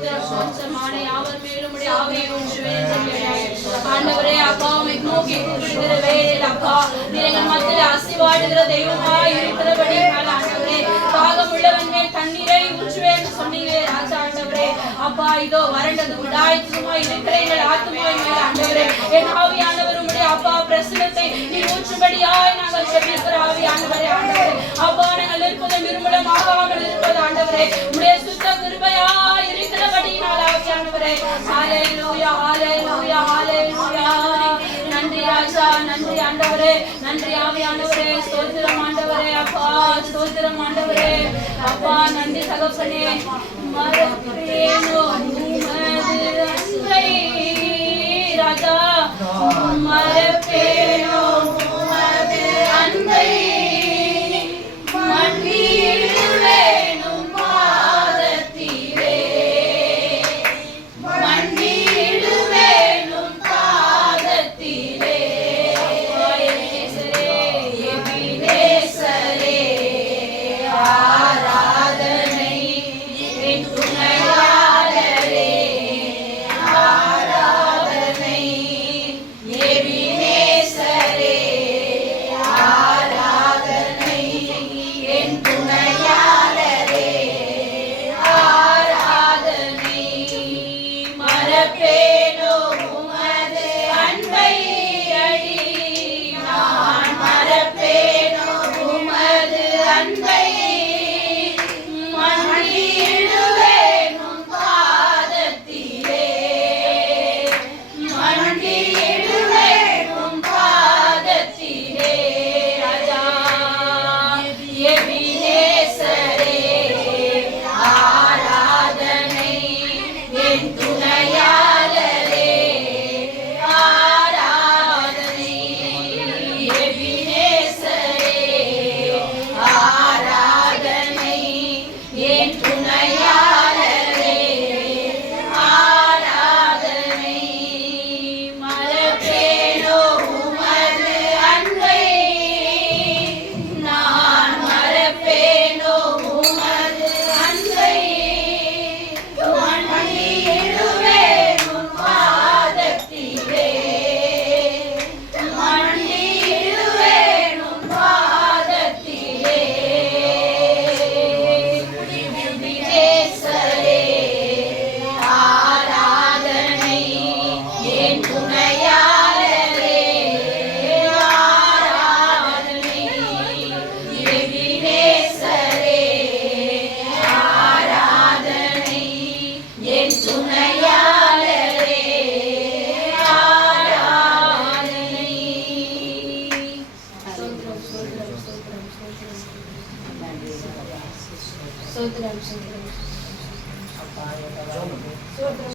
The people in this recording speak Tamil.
ஸ்தோத்திரம் ஸ்தோத்திரமான யாவர் மேலும் உம்முடைய ஆவியை ஊற்றுவேன் ஆண்டவரே. அப்பா உம்மை நோக்கி கூப்பிடுகிற வேளையில் அப்பா நீங்கள் மத்தியில் அசைவாடுகிற தெய்வமாய் இருக்கிறபடி ஆண்டவரே தாகமுள்ளவன் மேல் தண்ணீரை ஊற்றுவேன் சொன்னீங்களே ராஜா ஆண்டவரே. அப்பா இதோ வறண்டது உடாய்த்துமாய் இருக்கிற எங்கள் ஆத்துமாய் மேல் ஆண்டவரே என் ஆவியானவர் உம்முடைய அப்பா பிரசனத்தை நீ ஊற்றும்படியாய் நாங்கள் செபிக்கிற ஆவியானவரே ஆண்டவரே. அப்பா நாங்கள் இருப்பது நிர்மலமாகாமல் இருப்பது ஆண்டவரே உம்முடைய சுத்த கிருபையாய் இருக்கிறபடி நாள் ஆவியானவரே. ஹalleluya ஹalleluya ஹalleluya. நன்றி ராஜா, நன்றி ஆண்டவரே, நன்றி ஆவியானவரே. ஸ்தோத்திரம் ஆண்டவரே. அப்பா ஸ்தோத்திரம் ஆண்டவரே. அப்பா நன்றி தகப்பனே. மறப்பேனோ உமது அன்பை ராஜா, மறப்பேனோ உமது அன்பை, மன்னிடுவேனும் பாதத்திலே, மன்னிடுவேனும் பாதத்திலே. எபினேசரே ஆராதனை என் துணையாளரே, ஆராதனை எபினேசரே, ஆராதனை என் துணையாளரே, ஆராதனை. மறப்பேனோ உமது அன்பை அடி, நான் மறப்பேனோ உமது அன்பை, மன்னிடுவேனும் பாதத்திலே, மன்னிடுவேனும் பாதத்திலே. ராஜா எபினேசரே ஆராதனை என் துணையாளரே, ஆராதனை எபினேசரே, ஆராதனை என் துணையாளரே, ஆராதனை. மறப்பேனோ உமது அன்பை, நான் மறப்பேனோ உமது அன்பை, மன்னிடுவேனும் பாதத்திலே, மன்னிடுவேனும் பாதத்திலே. எபினேசரே ஆராதனை என் துணையாளரே, ஆராதனை எபினேசரே, ஆராதனை என் துணையாளரே, ஆராதனை. ஸ்தோத்திரம் ஸ்தோத்திரம் ஸ்தோத்திரம் ஸ்தோத்திரம் ஸ்தோத்திரம் ஸ்தோத்திரம்.